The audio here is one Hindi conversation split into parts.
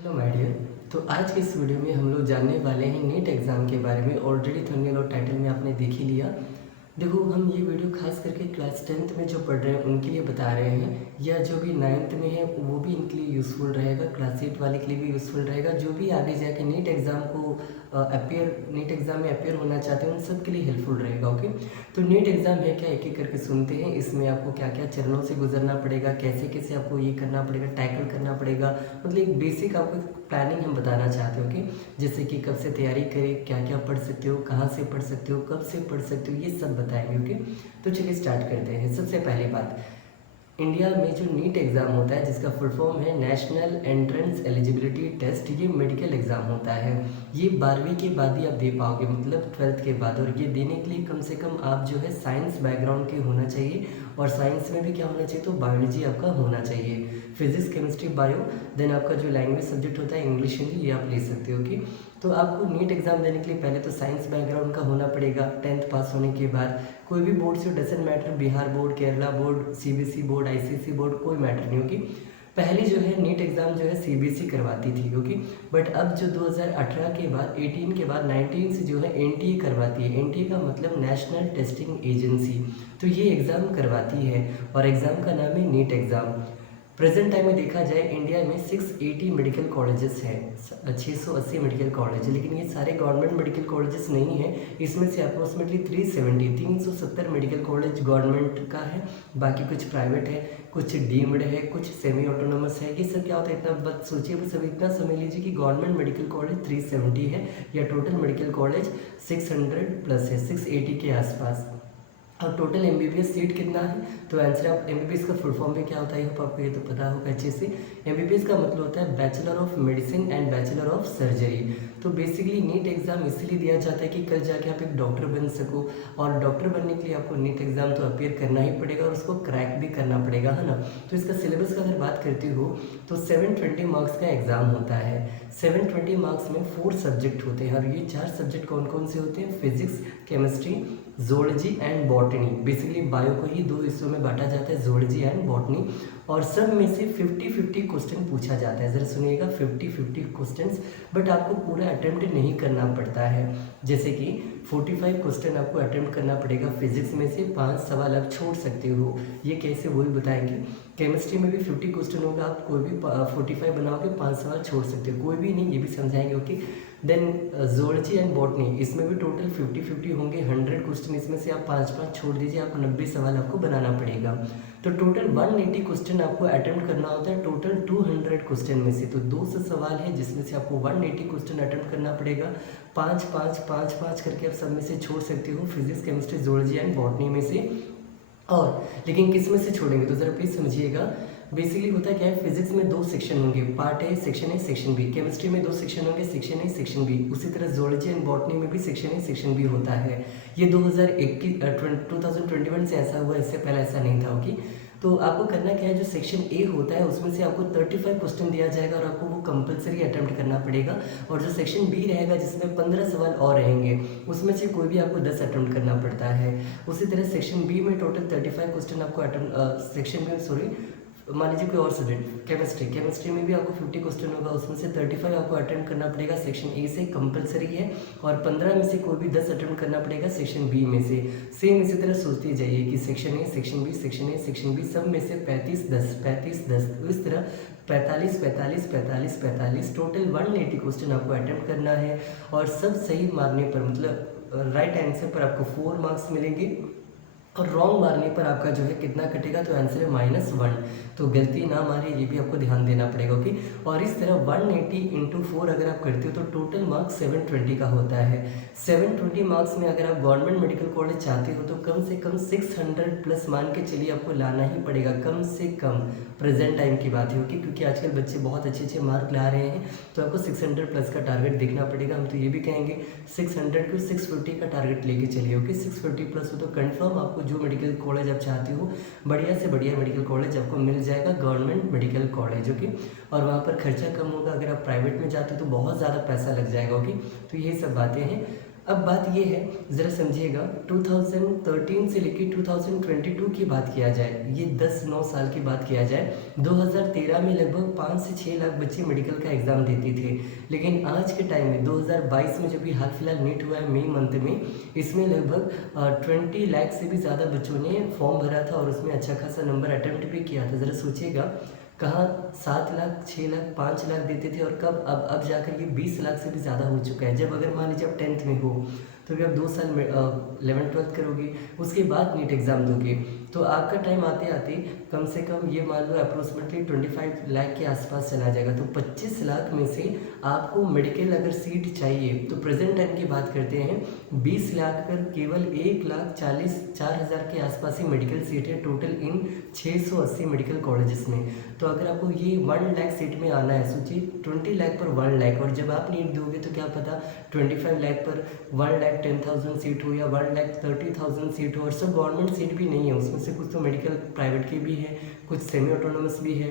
Hello my dear. तो आज के इस वीडियो में हम लोग जानने वाले हैं नीट एग्ज़ाम के बारे में। ऑलरेडी थंबनेल और टाइटल में आपने देख ही लिया। देखो, हम ये वीडियो खास करके क्लास 10th में जो पढ़ रहे हैं उनके लिए बता रहे हैं, या जो भी 9th में है वो भी इनके लिए यूज़फुल रहेगा, क्लास 8 वाले के लिए भी यूज़फुल रहेगा। जो भी आगे जाके नीट एग्ज़ाम को नीट एग्ज़ाम में अपेयर होना चाहते हैं उन सब के लिए हेल्पफुल रहेगा। ओके, तो नीट एग्ज़ाम है क्या, एक एक करके सुनते हैं। इसमें आपको क्या क्या चरणों से गुजरना पड़ेगा, कैसे कैसे आपको ये करना पड़ेगा, टैकल करना पड़ेगा, मतलब एक बेसिक आपको प्लानिंग हम बताना चाहते हो। ओके, जैसे कि कब से तैयारी करें, क्या क्या पढ़ सकते हो, कहाँ से पढ़ सकते हो, कब से पढ़ सकते हो, ये सब बताएंगे। ओके, तो चलिए स्टार्ट करते हैं। सबसे पहली बात, इंडिया में जो नीट एग्ज़ाम होता है जिसका फुल फॉर्म है नेशनल एंट्रेंस एलिजिबिलिटी टेस्ट, ये मेडिकल एग्ज़ाम होता है। ये 12वीं के बाद ही आप दे पाओगे, मतलब 12th के बाद। और ये देने के लिए कम से कम आप जो है साइंस बैकग्राउंड के होना चाहिए, और साइंस में भी क्या होना चाहिए, तो बायोलॉजी आपका होना चाहिए, फिजिक्स केमिस्ट्री बायो। देन आपका जो लैंग्वेज सब्जेक्ट होता है इंग्लिश हिंदी, ये आप ले सकते हो। कि तो आपको नीट एग्ज़ाम देने के लिए पहले तो साइंस बैकग्राउंड का होना पड़ेगा 10th पास होने के बाद। कोई भी बोर्ड से doesn't matter, Bihar board, Kerala board, CBSE board, ICSE board, कोई मैटर नहीं होगी। पहले जो है नीट एग्ज़ाम जो है सीबीएसई करवाती थी, क्योंकि बट अब जो 2018 के बाद 18 के बाद 19 से जो है एनटीए करवाती है। एनटीए का मतलब नेशनल टेस्टिंग एजेंसी, तो ये एग्ज़ाम करवाती है और एग्ज़ाम का नाम है नीट एग्ज़ाम। प्रेजेंट टाइम में देखा जाए इंडिया में 680 मेडिकल कॉलेजेस हैं, 680 मेडिकल कॉलेज, लेकिन ये सारे गवर्नमेंट मेडिकल कॉलेजेस नहीं हैं। इसमें से अप्रोक्सीमेटली 370 मेडिकल कॉलेज गवर्नमेंट का है, बाकी कुछ प्राइवेट है, कुछ डीम्ड है, कुछ सेमी ऑटोनोमस है। ये सब क्या होता है, इतना बस सोचिए, बस अब इतना समझ लीजिए कि गवर्नमेंट मेडिकल कॉलेज 370 है, या टोटल मेडिकल कॉलेज 600 प्लस है, 680 के आसपास। और टोटल एमबीबीएस सीट कितना है, तो आंसर आप एमबीबीएस का फुल फॉर्म में क्या होता है आपको ये तो पता होगा अच्छे से। एमबीबीएस का मतलब होता है bachelor of medicine and bachelor of surgery. तो बेसिकली नीट एग्ज़ाम इसलिए दिया जाता है कि कल जाके आप एक डॉक्टर बन सको, और डॉक्टर बनने के लिए आपको नीट एग्ज़ाम तो अपेयर करना ही पड़ेगा और उसको क्रैक भी करना पड़ेगा, है ना। तो इसका सिलेबस का अगर बात करती हो तो 720 मार्क्स का एग्ज़ाम होता है। 720 मार्क्स में 4 सब्जेक्ट होते हैं, और ये 4 सब्जेक्ट कौन कौन से होते हैं, physics, chemistry, zoology and botany. Basically bio को ही 2 हिस्सों में बांटा जाता है, जोलॉजी एंड बॉटनी। और सब में से 50-50 क्वेश्चन पूछा जाता है। ज़रा सुनिएगा, 50-50 क्वेश्चंस, बट आपको पूरा अटेम्प्ट नहीं करना पड़ता है। जैसे कि 45 क्वेश्चन आपको अटेम्प्ट करना पड़ेगा फिजिक्स में से, 5 सवाल आप छोड़ सकते हो। ये कैसे, वही बताएंगे। केमिस्ट्री में भी 50 क्वेश्चन होगा, आप कोई भी 45 बनाओगे, 5 सवाल छोड़ सकते हो, कोई भी नहीं, ये भी समझाएंगे। Okay, then zoology and botany, इसमें भी टोटल 50-50 होंगे, 100 क्वेश्चन, इसमें से आप 5-5 छोड़ दीजिए, आपको 90 सवाल आपको बनाना पड़ेगा। तो टोटल 180 क्वेश्चन आपको अटेम्प्ट करना होता है टोटल 200 क्वेश्चन में से। तो 200 सवाल है जिसमें से आपको 180 क्वेश्चन अटेम्प्ट करना पड़ेगा। 5-5 करके आप सब में से छोड़ सकते हो, physics, chemistry, zoology and botany में से। और लेकिन किस में से छोड़ेंगे, तो ज़रा प्लीज़ समझिएगा। बेसिकली होता क्या है, फिजिक्स में 2 सेक्शन होंगे, part A, section A, section B. Chemistry में 2 सेक्शन होंगे, सेक्शन ए, सेक्शन बी। उसी तरह जोलॉजी एंड बॉटनी में भी सेक्शन ए, सेक्शन बी होता है। ये 2021 से ऐसा हुआ, इससे पहले ऐसा नहीं था। ओके, तो आपको करना क्या है, जो सेक्शन ए होता है उसमें से आपको 35 क्वेश्चन दिया जाएगा और आपको वो कंपलसरी अटेम्प्ट करना पड़ेगा। और जो सेक्शन बी रहेगा जिसमें 15 सवाल और रहेंगे, उसमें से कोई भी आपको 10 अटेम्प्ट करना पड़ता है। उसी तरह सेक्शन बी में टोटल 35 क्वेश्चन आपको सेक्शन बी में, सॉरी, मान लीजिए कोई और सब्जेक्ट, केमिस्ट्री में भी आपको 50 क्वेश्चन होगा, उसमें से 35 आपको अटेम्प्ट करना पड़ेगा, सेक्शन ए से कंपलसरी है। और 15 में से कोई भी 10 अटेम्प्ट करना पड़ेगा सेक्शन बी में से। सेम इसी तरह सोचते जाइए कि section A, section B, section A, section B, सब में से 35-10, 35-10, इस तरह 45-45-45-45, टोटल 180 क्वेश्चन आपको अटेम्प्ट करना है। और सब सही मारने पर, मतलब राइट आंसर पर आपको 4 मार्क्स मिलेंगे, और रॉन्ग मारने पर आपका जो है कितना कटेगा, तो आंसर है -1। तो गलती ना मारे, ये भी आपको ध्यान देना पड़ेगा। ओके, और इस तरह 180 इंटू 4 अगर आप करते हो तो टोटल मार्क्स 720 का होता है। 720 मार्क्स में अगर आप गवर्नमेंट मेडिकल कॉलेज चाहते हो तो कम से कम 600 प्लस मान के चलिए आपको लाना ही पड़ेगा, कम से कम। प्रेजेंट टाइम की बात है, ओके, क्योंकि आजकल बच्चे बहुत अच्छे अच्छे मार्क ला रहे हैं, तो आपको 600 प्लस का टारगेट देखना पड़ेगा। हम तो ये भी कहेंगे 600 को 650 का टारगेट लेके चलिए। ओके, 650 प्लस हो तो कन्फर्म आपको जो मेडिकल कॉलेज आप चाहते हो, बढ़िया से बढ़िया मेडिकल कॉलेज आपको मिल जाएगा, गवर्नमेंट मेडिकल कॉलेज। ओके, और वहाँ पर खर्चा कम होगा। अगर आप प्राइवेट में जाते हो तो बहुत ज़्यादा पैसा लग जाएगा। ओके, तो ये सब बातें हैं। अब बात ये है, ज़रा समझिएगा, 2013 से लेकर 2022 की बात किया जाए, ये 10-9 साल की बात किया जाए, 2013 में लगभग 5 से 6 लाख बच्चे मेडिकल का एग्ज़ाम देते थे। लेकिन आज के टाइम में 2022 में जब भी हाल फिलहाल नीट हुआ है मई मंथ में, इसमें लगभग 20 लाख से भी ज़्यादा बच्चों ने फॉर्म भरा था और उसमें अच्छा खासा नंबर अटेम्प्ट भी किया था। ज़रा सोचिएगा, कहाँ 7 लाख, 6 लाख, 5 लाख देते थे और कब अब जाकर ये 20 लाख से भी ज़्यादा हो चुका है। जब अगर मान लीजिए आप 10th में हो तो अभी आप 2 साल में 11th-12th करोगे, उसके बाद नीट एग्ज़ाम दोगे, तो आपका टाइम आते आते कम से कम ये मान लो अप्रोक्सीमेटली 25 लाख के आसपास चला जाएगा। तो 25 लाख में से आपको मेडिकल अगर सीट चाहिए तो प्रेजेंट टाइम की बात करते हैं, 20 लाख पर केवल 1,44,000 के आसपास ही मेडिकल सीट है टोटल इन 680 मेडिकल कॉलेजेस में। तो अगर आपको ये 1 लाख सीट में आना है, सोचिए 20 लाख पर 1 लाख, और जब आप नीट दोगे तो क्या पता 25 लाख पर 1,10,000 सीट हो या 1,30,000 सीट हो, और सब गवर्नमेंट सीट भी नहीं है, उसमें से कुछ तो मेडिकल प्राइवेट के भी है, कुछ सेमी ऑटोनोमस भी है।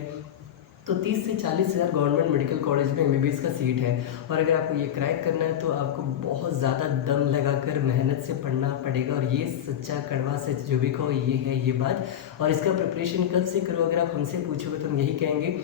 तो 30 से 40 हज़ार गवर्नमेंट मेडिकल कॉलेज में एमबीबीएस का सीट है, और अगर आपको ये क्रैक करना है तो आपको बहुत ज़्यादा दम लगाकर मेहनत से पढ़ना पड़ेगा, और ये सच्चा कड़वा सच जो भी कहो ये है ये बात। और इसका प्रिपरेशन कब से करो, अगर आप हमसे पूछोगे तो हम यही कहेंगे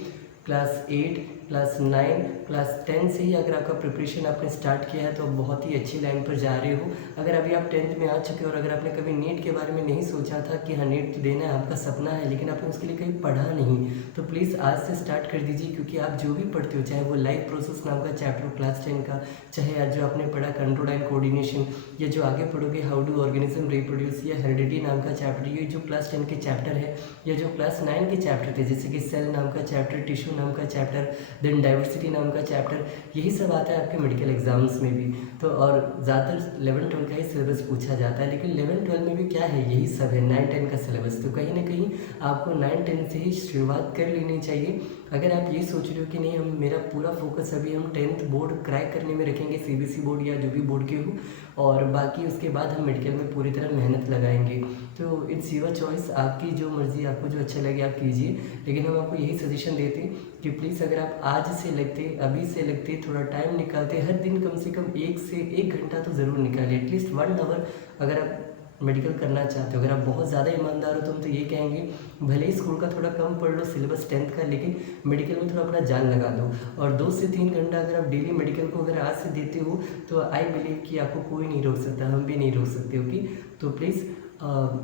क्लास 8, क्लास 9, क्लास 10 से ही अगर आपका प्रिपरेशन आपने स्टार्ट किया है तो बहुत ही अच्छी लाइन पर जा रहे हो। अगर अभी आप 10th में आ चुके हो और अगर आपने कभी नीट के बारे में नहीं सोचा था कि हाँ नीट तो देना है, आपका सपना है, लेकिन आपने उसके लिए कहीं पढ़ा नहीं, तो प्लीज़ आज से स्टार्ट कर दीजिए। क्योंकि आप जो भी पढ़ते हो, चाहे वो लाइफ प्रोसेस नाम का चैप्टर क्लास 10 का, चाहे आज जो आपने पढ़ा कंट्रोल एंड कोऑर्डिनेशन, या जो आगे पढ़ोगे हाउ डू ऑर्गेनिज्म रिप्रोड्यूस या हेरिडिटी नाम का चैप्टर, ये जो क्लास 10 के चैप्टर है, या जो क्लास 9 के चैप्टर थे जैसे कि सेल नाम का चैप्टर, टिश्यू नाम का चैप्टर, देन डाइवर्सिटी नाम का चैप्टर, यही सब आता है आपके मेडिकल एग्जाम्स में भी। तो और ज़्यादातर 11-12 का ही सिलेबस पूछा जाता है, लेकिन 11-12 में भी क्या है, यही सब है 9-10 का सिलेबस। तो कहीं ना कहीं आपको 9-10 से ही शुरुआत कर लेनी चाहिए। अगर आप ये सोच रहे हो कि नहीं, हम मेरा पूरा फोकस अभी हम 10th बोर्ड क्रैक करने में रखेंगे, सीबीएसई बोर्ड या जो भी बोर्ड के हो, और बाकी उसके बाद हम मेडिकल में पूरी तरह मेहनत लगाएंगे, तो इट्स योर चॉइस, आपकी जो मर्ज़ी, आपको जो अच्छा लगे आप कीजिए। लेकिन हम आपको यही सजेशन देते कि प्लीज़ अगर आप आज से लगते, अभी से लगते, थोड़ा टाइम निकालते, हर दिन कम से कम 1 से 1 घंटा तो ज़रूर निकालिए, एटलीस्ट 1 आवर। अगर आप मेडिकल करना चाहते हो, अगर आप बहुत ज़्यादा ईमानदार हो तो हम तो ये कहेंगे भले ही स्कूल का थोड़ा कम पढ़ लो सिलेबस 10th का, लेकिन मेडिकल में थोड़ा अपना जान लगा दो। और 2 से 3 घंटा अगर आप डेली मेडिकल को अगर आज से देते हो तो आई बिलीव कि आपको कोई नहीं रोक सकता, हम भी नहीं रोक सकते। ओके, तो प्लीज़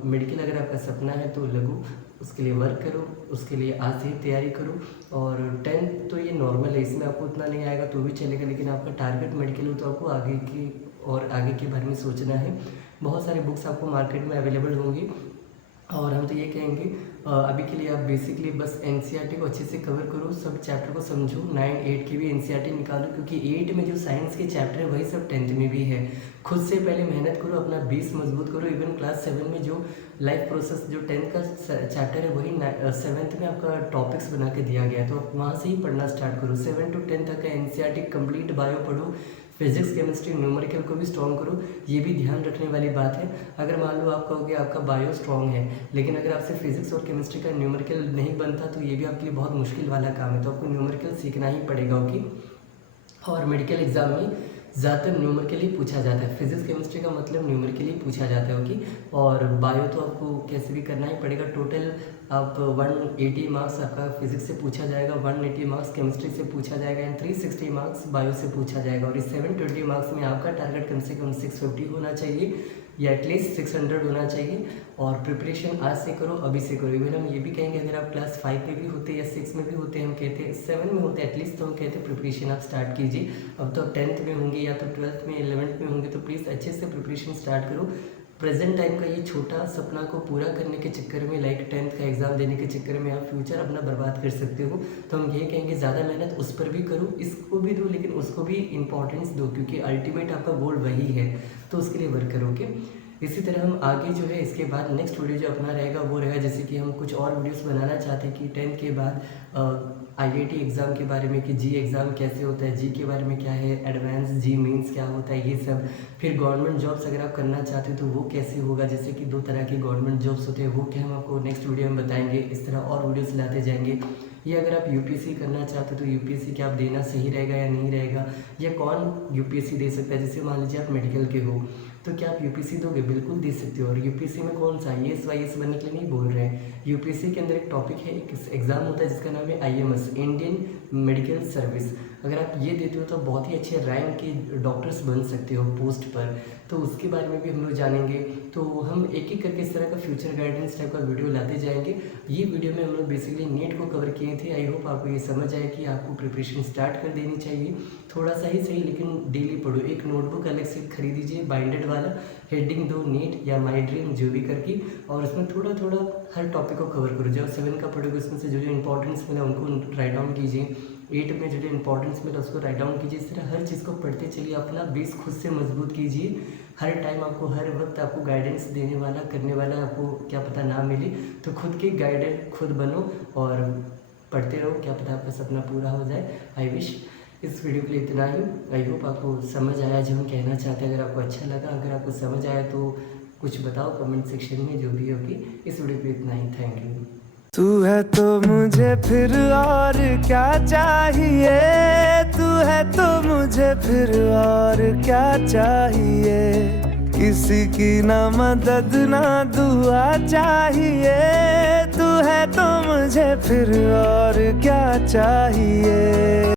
मेडिकल अगर आपका सपना है तो लगो, उसके लिए वर्क करो, उसके लिए आज से ही तैयारी करो। और 10th तो ये नॉर्मल है, इसमें आपको उतना नहीं आएगा तो भी चलेगा, लेकिन आपका टारगेट मेडिकल हो तो आपको आगे की और आगे के बारे में सोचना है। बहुत सारी बुक्स आपको मार्केट में अवेलेबल होंगी, और हम तो ये कहेंगे अभी के लिए आप बेसिकली बस एनसीईआरटी को अच्छे से कवर करो, सब चैप्टर को समझो, 9-8 की भी एनसीईआरटी निकालो, क्योंकि 8 में जो साइंस के चैप्टर है वही सब 10th में भी है। खुद से पहले मेहनत करो, अपना बेस मजबूत करो। इवन क्लास 7 में जो लाइफ प्रोसेस जो 10th का चैप्टर है वही 7th में आपका टॉपिक्स बना के दिया गया है, तो आप वहाँ से ही पढ़ना स्टार्ट करो। 7 to 10 तक का एनसीईआरटी कंप्लीट बायो पढ़ो, फिजिक्स, केमिस्ट्री, न्यूमेरिकल को भी स्ट्रॉन्ग करो। ये भी ध्यान रखने वाली बात है, अगर मान लो आप कहोगे आपका बायो स्ट्रॉन्ग है, लेकिन अगर आपसे फिजिक्स और केमिस्ट्री का न्यूमेरिकल नहीं बनता तो ये भी आपके लिए बहुत मुश्किल वाला काम है, तो आपको न्यूमेरिकल सीखना ही पड़ेगा। ओके, और मेडिकल एग्जाम में ज़्यादातर न्यूमेरिकल ही पूछा जाता है, फिजिक्स केमिस्ट्री का मतलब न्यूमेरिकल ही पूछा जाता है। ओके, और बायो तो आपको कैसे भी करना ही पड़ेगा। टोटल आप 180 मार्क्स आपका फिजिक्स से पूछा जाएगा, 180 मार्क्स केमिस्ट्री से पूछा जाएगा, एंड 360 मार्क्स बायो से पूछा जाएगा। और इस 720 मार्क्स में आपका टारगेट कम से कम 650 होना चाहिए, या एटलीस्ट 600 होना चाहिए। और प्रिपरेशन आज से करो, अभी से करो। इवन हम ये भी कहेंगे अगर आप क्लास 5 में भी होते या 6 में भी होते, हम कहते हैं 7 में होते एटलीस्ट, तो हम कहते हैं प्रिपरेशन आप स्टार्ट कीजिए। अब तो आप 10th में होंगे या तो 12th में, 11th में होंगे, तो प्लीज़ अच्छे से प्रिपरेशन स्टार्ट करो। प्रेजेंट टाइम का ये छोटा सपना को पूरा करने के चक्कर में, लाइक 10th का एग्ज़ाम देने के चक्कर में आप फ्यूचर अपना बर्बाद कर सकते हो। तो हम ये कहेंगे ज़्यादा मेहनत उस पर भी करो, इसको भी दो, लेकिन उसको भी इंपॉर्टेंस दो, क्योंकि अल्टीमेट आपका गोल वही है, तो उसके लिए वर्क करो। ओके, इसी तरह हम आगे जो है इसके बाद नेक्स्ट वीडियो जो अपना रहेगा वो रहेगा, जैसे कि हम कुछ और वीडियोस बनाना चाहते हैं कि 10th के बाद आईआईटी एग्ज़ाम के बारे में, कि जी एग्ज़ाम कैसे होता है, जी के बारे में क्या है, एडवांस जी मीन्स क्या होता है, ये सब। फिर गवर्नमेंट जॉब्स अगर आप करना चाहते हो तो वो कैसे होगा, जैसे कि 2 तरह के गवर्नमेंट जॉब्स होते हैं, वो क्या हम आपको नेक्स्ट वीडियो में बताएंगे। इस तरह और वीडियोस लाते जाएंगे। या अगर आप यूपीएससी करना चाहते हो तो यूपीएससी क्या आप देना सही रहेगा या नहीं रहेगा, या कौन यूपीएससी दे सकता है। जैसे मान लीजिए आप मेडिकल के हो तो क्या आप यूपीएससी दोगे? बिल्कुल दे सकते हो। और यूपीएससी में कौन सा आईएएस वाईएएस बनने के लिए नहीं बोल रहे हैं। यूपीएससी के अंदर एक टॉपिक है, एक एग्ज़ाम होता है जिसका नाम है आईएमएस, इंडियन मेडिकल सर्विस। अगर आप ये देते हो तो बहुत ही अच्छे रैंक के डॉक्टर्स बन सकते हो पोस्ट पर। तो उसके बारे में भी हम लोग जानेंगे। तो हम एक एक करके इस तरह का फ्यूचर गाइडेंस टाइप का वीडियो लाते जाएंगे। ये वीडियो में हम लोग बेसिकली नीट को कवर किए थे। आई होप आपको ये समझ आए कि आपको प्रिपरेशन स्टार्ट कर देनी चाहिए, थोड़ा सा ही सही लेकिन डेली पढ़ो। एक नोटबुक अलग से खरीद दीजिए बाइंडेड वाला, हेडिंग दो नीट या माई ड्रीम जो भी करके, और उसमें थोड़ा थोड़ा हर टॉपिक को कवर करो। जब 7 का पढ़ोगे उसमें से जो जो इंपॉर्टेंस मिला उनको राइट डाउन कीजिए, 8 में जो जो इंपॉर्टेंस मिला उसको राइट डाउन कीजिए। इस तरह हर चीज़ को पढ़ते चलिए, अपना बेस खुद से मजबूत कीजिए। हर टाइम आपको, हर वक्त आपको गाइडेंस देने वाला, करने वाला आपको क्या पता ना मिले, तो खुद के गाइडेड खुद बनो और पढ़ते रहो, क्या पता आपका सपना पूरा हो जाए। I wish. इस वीडियो के लिए इतना ही। आई होप आपको समझ आया जो हम कहना चाहते हैं। अगर आपको अच्छा लगा, अगर आपको समझ आया तो कुछ बताओ कमेंट सेक्शन में, जो भी होगी। इस वीडियो के लिए इतना ही। Thank you. तू है तो मुझे फिर और क्या चाहिए, तू है तो मुझे फिर और क्या चाहिए। किसी की ना मदद ना दुआ चाहिए, तू है तो मुझे फिर और क्या चाहिए।